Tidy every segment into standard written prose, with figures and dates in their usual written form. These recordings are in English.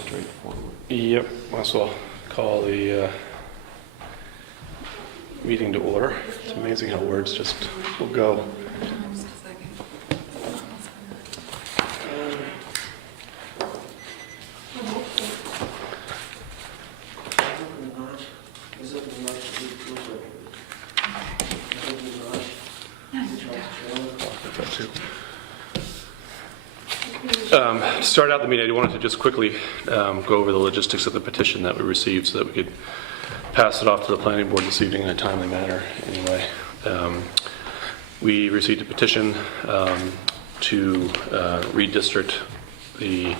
pretty straightforward. Yep, might as well call the meeting to order. It's amazing how words just will go. To start out the meeting, I wanted to just quickly go over the logistics of the petition that we received so that we could pass it off to the planning board this evening in a timely manner anyway. We received a petition to redistrict the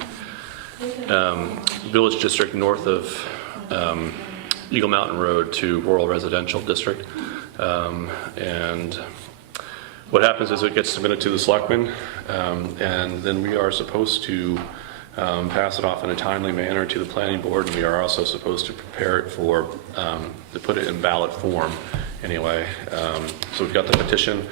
village district north of Eagle Mountain Road to rural residential district. And what happens is it gets submitted to the Selectman, and then we are supposed to pass it off in a timely manner to the planning board, and we are also supposed to prepare it for, to put it in ballot form anyway. So we've got the petition.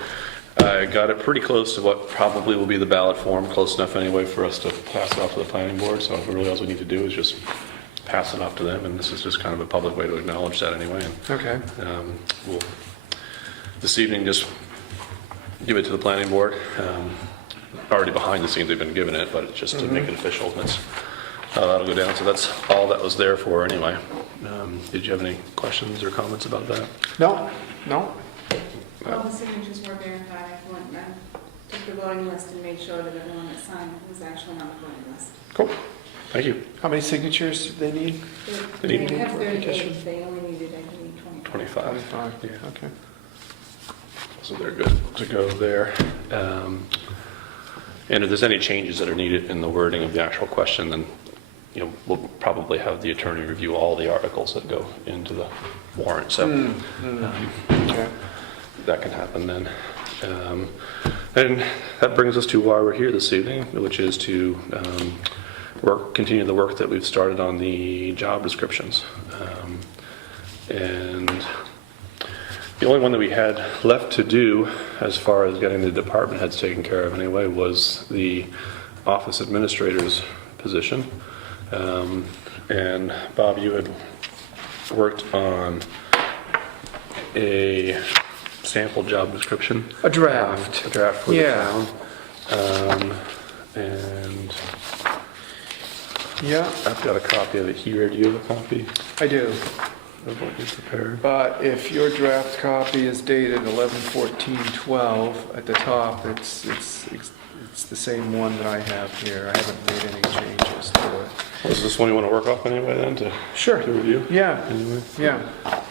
I got it pretty close to what probably will be the ballot form, close enough anyway for us to pass it off to the planning board. So really all we need to do is just pass it off to them, and this is just kind of a public way to acknowledge that anyway. And, Okay. we'll this evening just give it to the planning board. Already behind the scenes they've been given it, but it's just to make it official. That's how that'll go down. So that's all that was there for anyway. Did you have any questions or comments about that? No. All the signatures were verified. I went and took the voting list and made sure that everyone that signed was actually on the voting list. Cool. Thank you. How many signatures do they need? They need have for a petition? 38, they only needed, I believe, 20. 25. 25. Yeah. Okay. So they're good to go there. And if there's any changes that are needed in the wording of the actual question, then we'll probably have the attorney review all the articles that go into the warrant. So Okay. that can happen then. And that brings us to why we're here this evening, which is to continue the work that we've started on the job descriptions. And the only one that we had left to do as far as getting the department heads taken care of anyway was the office administrator's position. And Bob, you had worked on a sample job description. A draft. A draft for the town. And Yeah, I've got a copy of it here. Do you have a copy I do. of what you prepared? But if your draft copy is dated 11/14/12, at the top, it's the same one that I have here. I haven't made any changes to it. Well, is this one you want to work off anyway then to Sure. review? Yeah. Anyway. Yeah.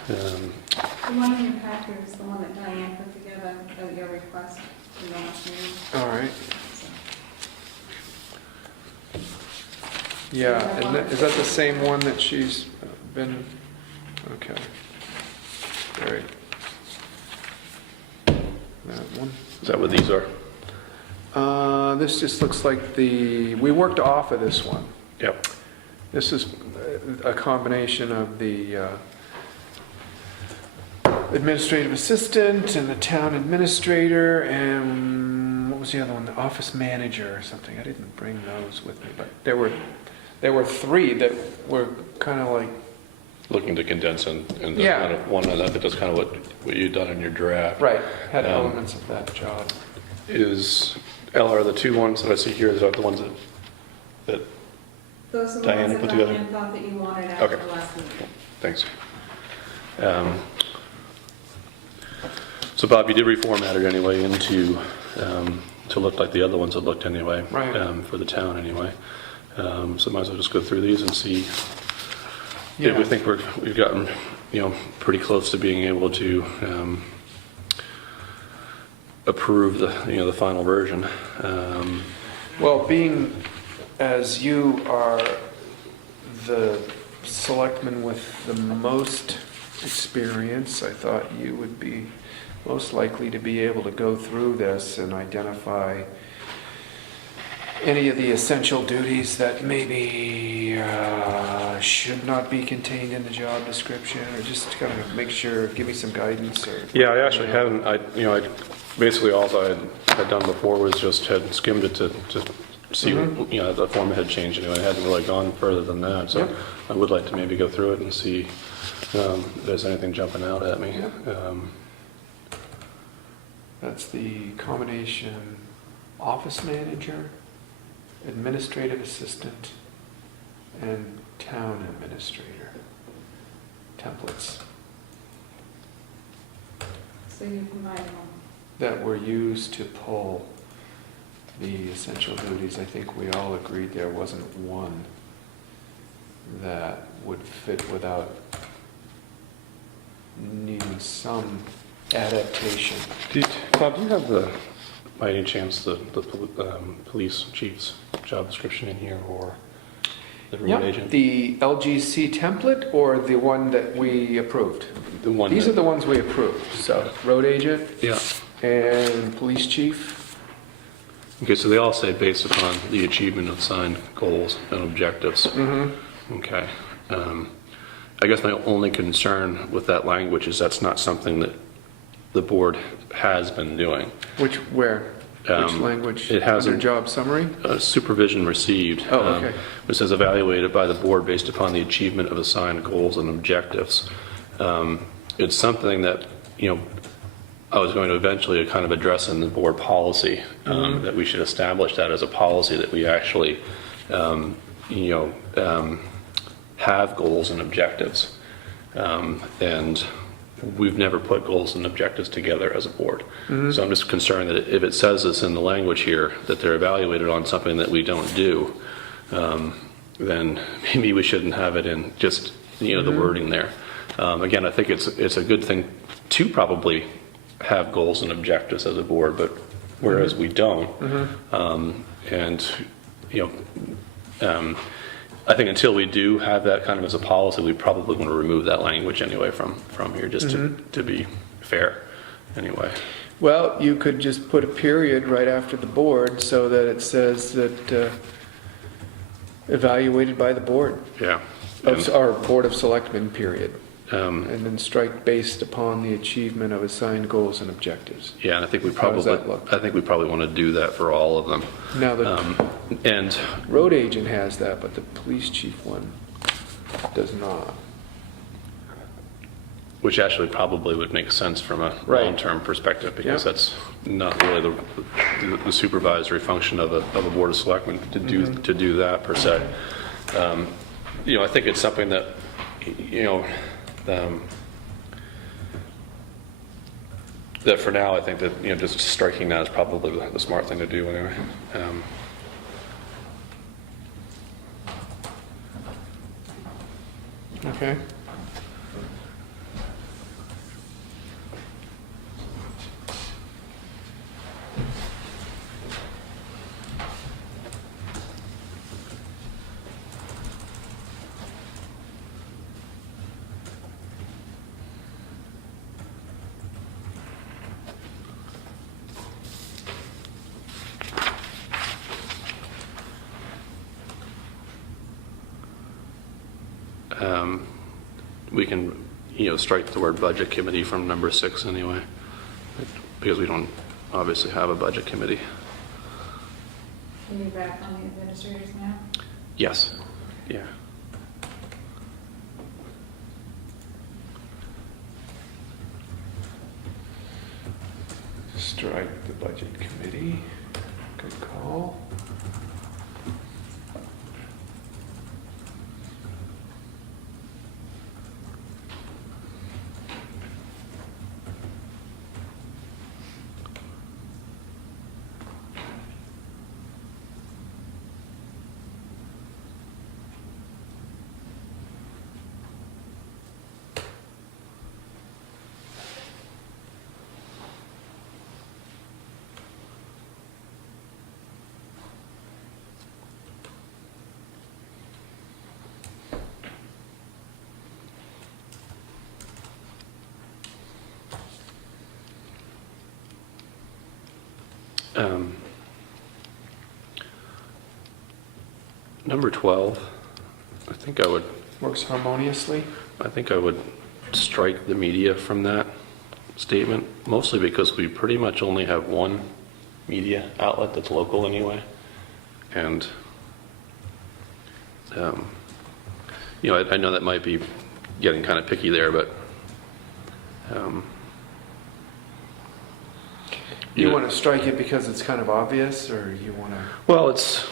The one in your packet is the one that Diane put together, your request from the last meeting. All right. Yeah, and is that the same one that she's been? Okay. Great. That one. Is that what these are? This just looks like we worked off of this one. Yep. This is a combination of the administrative assistant and the town administrator and what was the other one? The office manager or something. I didn't bring those with me, but there were three that were kind of like Looking to condense and Yeah. kind of one of that does kind of what you've done in your draft. right had elements of that job. Are the two ones that I see here, is that the ones that Those are the Diana ones put that together? Diane thought that you wanted after Okay. the last meeting. Thanks. So Bob, you did reformat it anyway into to look like the other ones that looked anyway, Right. For the town anyway. So might as well just go through these and see Yeah. if we think we've gotten pretty close to being able to approve the final version. Well, being as you are the selectman with the most experience, I thought you would be most likely to be able to go through this and identify any of the essential duties that maybe should not be contained in the job description, or just kind of make sure, give me some guidance. Or Yeah, I actually haven't. I basically all I had done before was just had skimmed it to see, the format had changed anyway. I hadn't really gone further than that, so Yep. I would like to maybe go through it and see if there's anything jumping out at me. That's the combination office manager, administrative assistant, and town administrator templates So you combine them. that were used to pull the essential duties. I think we all agreed there wasn't one that would fit without needing some adaptation. Bob, do you have by any chance, the police chief's job description in here, or the road Yep, agent? the LGC template or the one that we approved? The one These that- are the ones we approved, so road agent Yeah. and police chief. Okay, so they all say based upon the achievement of assigned goals and objectives. Mm-hmm. Okay. I guess my only concern with that language is that's not something that the board has been doing. Where? Which Um, language? it has Under a- job summary? Supervision received. Oh, okay. It says evaluated by the board based upon the achievement of assigned goals and objectives. It's something that, I was going to eventually kind of address in the board policy, that we should establish that as a policy, that we actually, have goals and objectives. And we've never put goals and objectives together as a board. So I'm just concerned that if it says this in the language here, that they're evaluated on something that we don't do, then maybe we shouldn't have it in just, the wording there. Again, I think it's a good thing to probably have goals and objectives as a board, but whereas we don't, I think until we do have that kind of as a policy, we probably want to remove that language anyway from here, just to be fair, anyway. Well, you could just put a period right after the board so that it says that evaluated by the board, Yeah. or Board of Selectmen, period. And, And then strike based upon the achievement of assigned goals and objectives. yeah, and I think we How does probably, that look? I think we probably want to do that for all of them. Now, the And road agent has that, but the police chief one does not. which actually probably would make sense from a Right. long-term perspective, because Yeah. that's not really the supervisory function of a board of selectmen to do that per se. I think it's something that, that for now, I think that, just striking that is probably the smart thing to do anyway. Okay. We can, strike the word budget committee from number 6 anyway, because we don't obviously have a budget committee. Are you back on the administrators now? Yes, yeah. Strike the budget committee. Good call. Number 12, I think I would Works harmoniously. strike the media from that statement, mostly because we pretty much only have one media outlet that's local anyway. And, you know, I know that might be getting kind of picky there, but You want to strike it because it's kind of obvious, or you want to? well, it's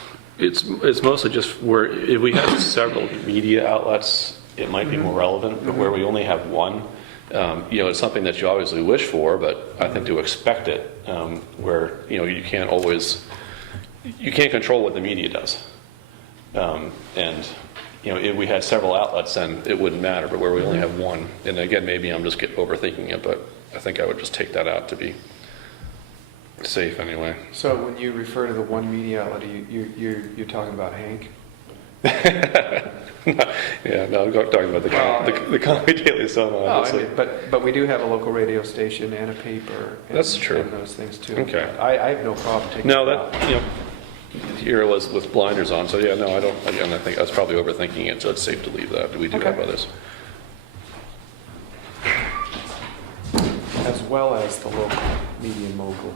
mostly just where if we had several media outlets, it might be more relevant. But where we only have one, you know, it's something that you obviously wish for, but I think to expect it, where you know you can't control what the media does, and you know if we had several outlets, then it wouldn't matter. But where we only have one, and again, maybe I'm just overthinking it, but I think I would just take that out to be safe anyway. So when you refer to the one media outlet, you're talking about Hank? Yeah, no, I'm talking about the Conway Daily Sun, Oh, obviously. but we do have a local radio station and a paper. And, That's true. And those things too. Okay. I have no problem taking No, it out. that, you know, here it was with blinders on, so yeah, no, I don't, again, I think I was probably overthinking it, so it's safe to leave that. We do have Okay. others. As well as the local media mogul.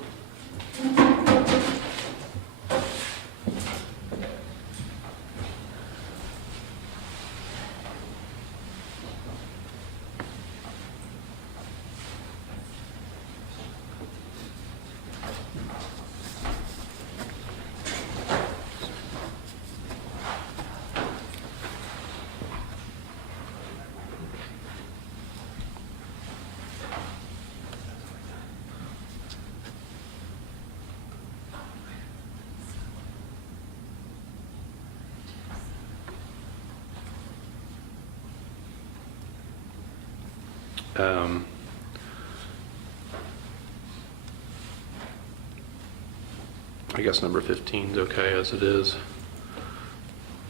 I guess number 15 is okay as it is.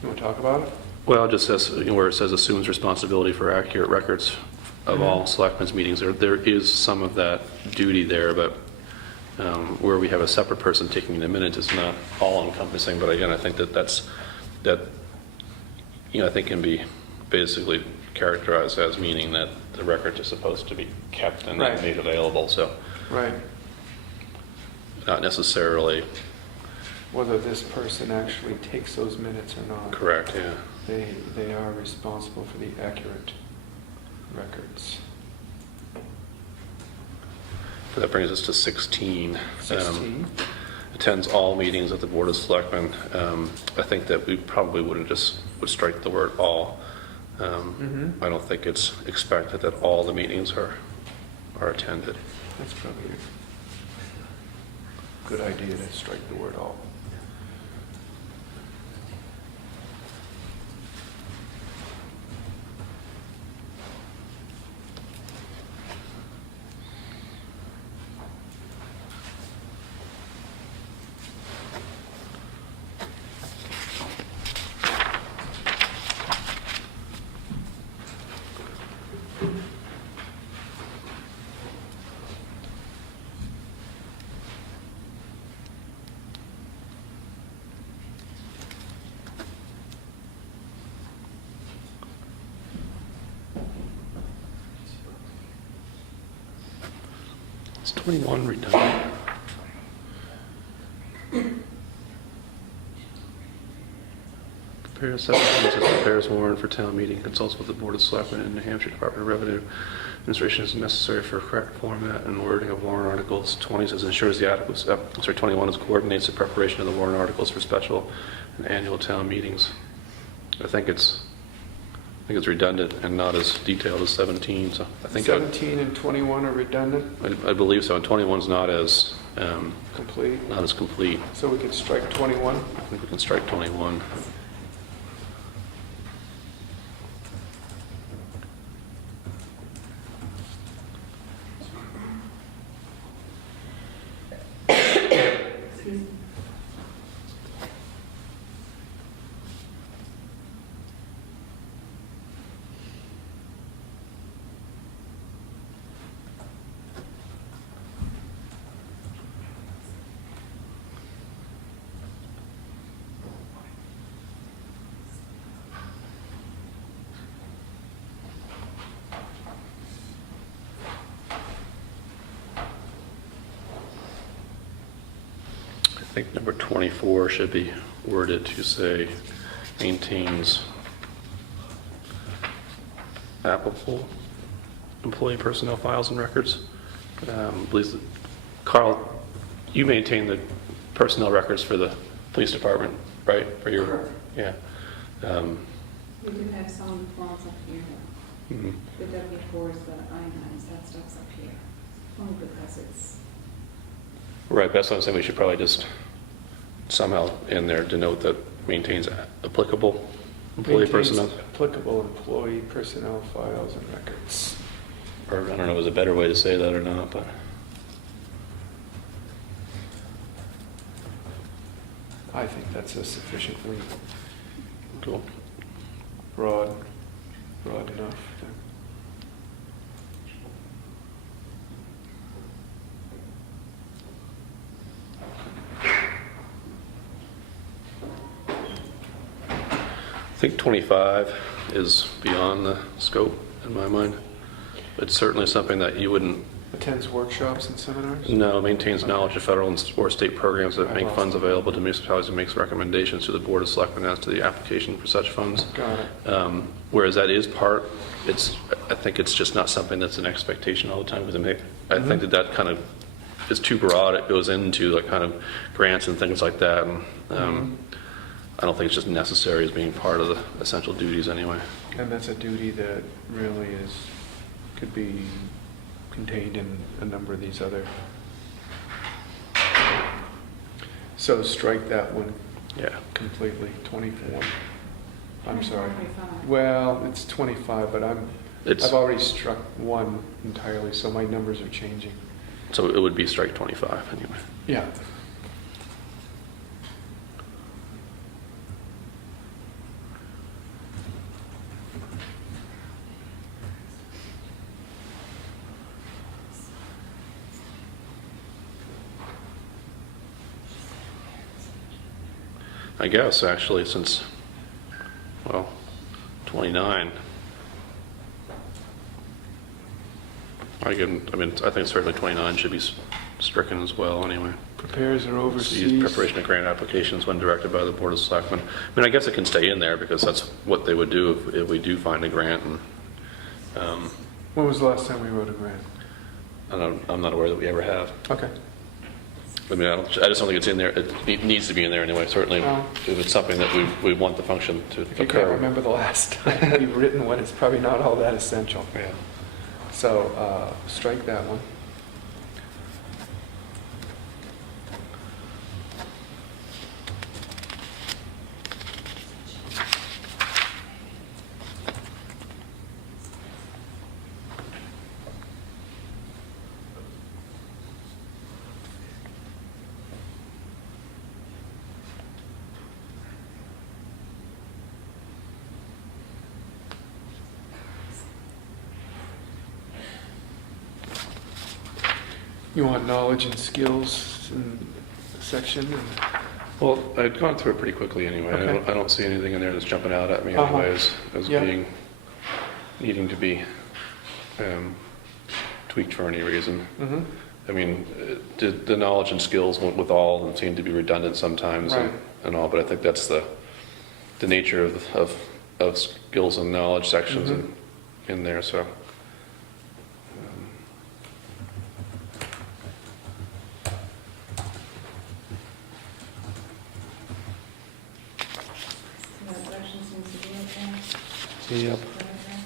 You want to talk about it? Well, it just says, you know, where it says assumes responsibility for accurate records of all selectmen's meetings, there is some of that duty there, but where we have a separate person taking the minutes, it's not all encompassing, but again, I think that, you know, I think can be basically characterized as meaning that the records are supposed to be kept and Right. made available, so Right. not necessarily Whether this person actually takes those minutes or not. correct, yeah. They are responsible for the accurate records. That brings us to 16. 16. Attends all meetings of the Board of Selectmen. I think that we probably would strike the word all. I don't think it's expected that all the meetings are attended. That's probably a good idea to strike the word all. Is 21 redundant? Prepares warrant for town meeting, consults with the Board of Selectmen and New Hampshire Department of Revenue. Administration is necessary for correct format and wording of warrant articles. 20 says ensures the articles, 21 is coordinates the preparation of the warrant articles for special and annual town meetings. I think it's redundant and not as detailed as 17, so I think 17 and 21 are redundant, I believe so, and 21's not as complete. complete. So we can strike 21. I think we can strike 21. Excuse me. I think number 24 should be word it to say maintains applicable employee personnel files and records. Please, Carl, you maintain the personnel records for the police department, right? For your, Correct. yeah. We do have some forms up here, Mhm. the W-4s, the I-9s, that stuff's up here, only because it's, Right, that's what I'm saying, we should probably just somehow in there denote that maintains applicable employee Maintains personnel. applicable employee personnel files and records. Or I don't know if there's a better way to say that or not, but. I think that's a sufficiently Cool. broad enough. I think 25 is beyond the scope in my mind. It's certainly something that you wouldn't, Attends workshops and seminars? no, maintains knowledge of federal or state programs that I make lost funds it. available to municipalities and makes recommendations to the Board of Selectmen as to the application for such funds. Got it. Whereas that is part, I think it's just not something that's an expectation all the time. Because I think that kind of is too broad. It goes into like kind of grants and things like that. And I don't think it's just necessary as being part of the essential duties anyway. And that's a duty that really could be contained in a number of these other. So strike that one Yeah. completely, 24. I'm sorry. 25. Well, it's 25, but It's, I've already struck one entirely, so my numbers are changing. so it would be strike 25 anyway. Yeah. I guess actually since, well, 29. I think certainly 29 should be stricken as well anyway. Prepares or Use oversees. preparation of grant applications when directed by the Board of Selectmen. I mean, I guess it can stay in there because that's what they would do if we do find a grant. And When was the last time we wrote a grant? I'm not aware that we ever have. Okay. I mean, I just don't think it's in there. It needs to be in there anyway, certainly. Well, If it's something that we want the function to If you can't occur. remember the last time we've written one, it's probably not all that essential. Yeah. So strike that one. You want knowledge and skills in the section? And Well, I'd gone through it pretty quickly anyway. Okay. I don't see anything in there that's jumping out at me Uh-huh. anyway as Yeah. needing to be tweaked for any reason. Mhm. I mean, the knowledge and skills with all of them seem to be redundant sometimes Right. and all, but I think that's the nature of skills and knowledge sections Mhm. in there, so. that section seems to be okay. Yep. Is that okay?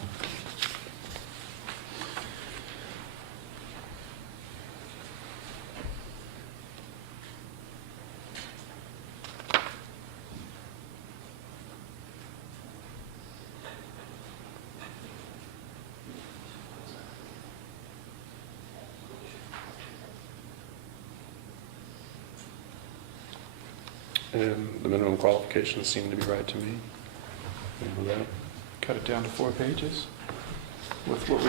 And the minimum qualifications seem to be right to me. With that. Cut it down to 4 pages with what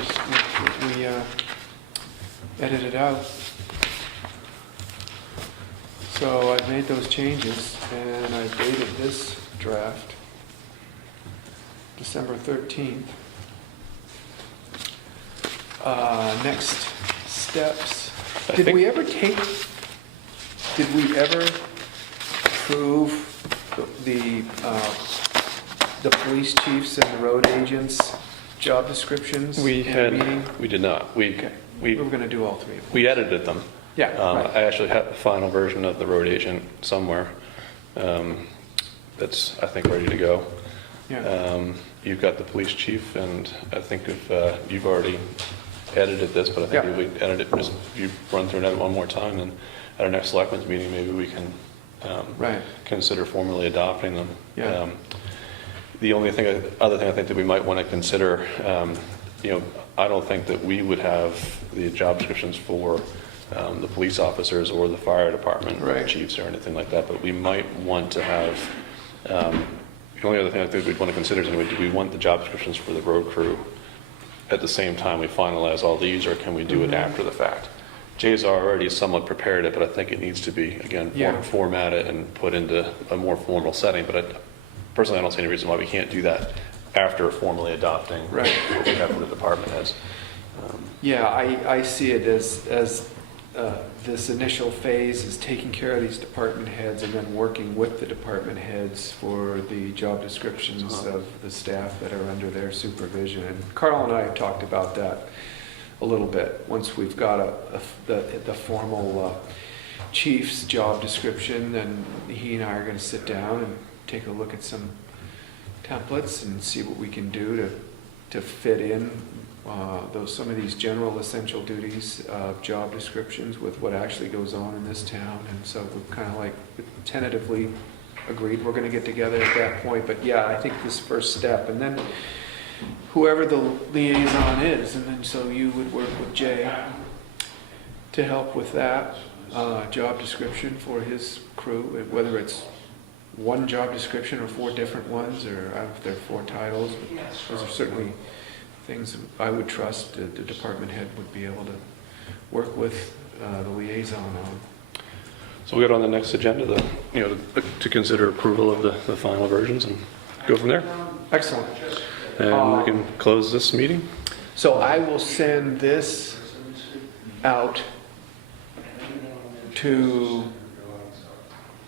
we edited out. So I made those changes and I dated this draft December 13th. Next steps. I Did think- we ever approve the the police chiefs and the road agents' job descriptions? We in a meeting? did not. Okay. We were gonna do all three of them. We edited them. Yeah, right. I actually have the final version of the road agent somewhere. That's, I think, ready to go. Yeah. You've got the police chief, and I think if you've already edited this, but I think Yeah. if we edit it, just if you run through it one more time, and at our next selectmen's meeting, maybe we can Right. consider formally adopting them. Yeah. The only other thing I think that we might want to consider, I don't think that we would have the job descriptions for the police officers or the fire department Right. chiefs or anything like that, but we might want to have, the only other thing I think we'd want to consider is, do we want the job descriptions for the road crew at the same time we finalize all these, or can we do it after the fact? Jay's already somewhat prepared it, but I think it needs to be, again, Yeah. formatted and put into a more formal setting, but personally, I don't see any reason why we can't do that after formally adopting Right. what we have for the department heads. Yeah, I see it as this initial phase is taking care of these department heads and then working with the department heads for the job descriptions of the staff that are under their supervision. And Carl and I have talked about that a little bit. Once we've got the formal chief's job description, then he and I are going to sit down and take a look at some templates and see what we can do to fit in some of these general essential duties job descriptions with what actually goes on in this town. And so we've kind of like tentatively agreed we're going to get together at that point. But yeah, I think this first step, and then whoever the liaison is, and then so you would work with Jay to help with that job description for his crew, whether it's one job description or 4 different ones, or I don't know if there are 4 titles. But those are certainly things I would trust the department head would be able to work with the liaison on. So we got on the next agenda, to consider approval of the final versions and go from there. Excellent. And we can close this meeting. So I will send this out to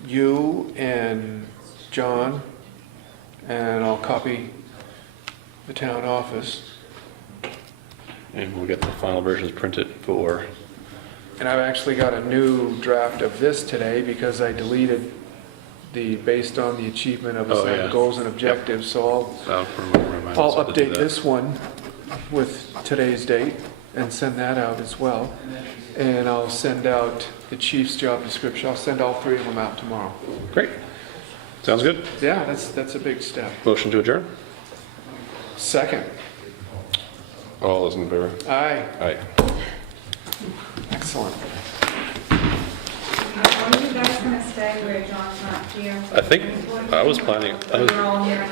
you and John, and I'll copy the town office. And we'll get the final versions printed for, And I've actually got a new draft of this today because I deleted based on the achievement of Oh, assigned yeah. goals and objectives. So I'll update this one with today's date and send that out as well. And I'll send out the chief's job description. I'll send all 3 of them out tomorrow. Great. Sounds good. Yeah, that's a big step. Motion to adjourn. Second. All those in favor? Aye. Aye. Are Excellent. you guys gonna stay where John's not here? I think I was planning. We're all here.